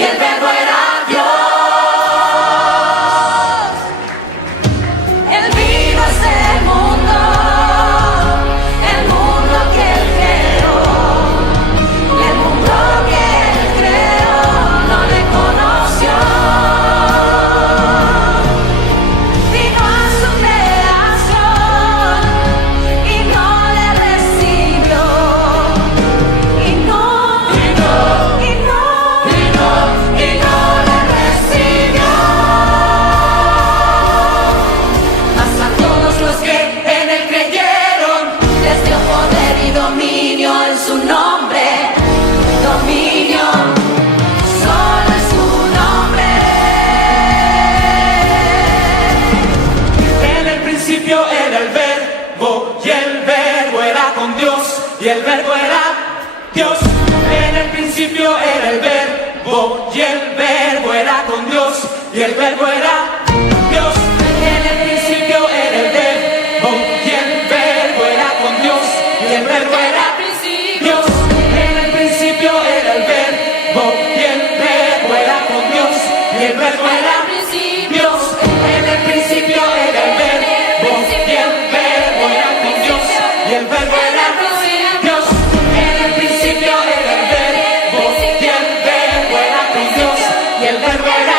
y el verbo era Dios. Él vino a este mundo, el mundo que Él creó, y el mundo que Él creó no le conoció. Vino a su creación y no le recibió. Y no le recibió. Mas a todos los que en Él creyeron, les dio poder y dominio en su nombre. Dominio solo en su nombre. En el principio era el verbo, y el verbo era con Dios, y el verbo era Dios. En el principio era el verbo, y el verbo era con Dios, y el verbo era Dios. En el principio era el verbo, y el verbo era con Dios, y el verbo era Dios. En el principio era el verbo, y el verbo era con Dios, y el verbo era Dios. En el principio era el verbo, y el verbo era con Dios, y el verbo era Dios. En el principio era el verbo, y el verbo era con Dios, y el verbo era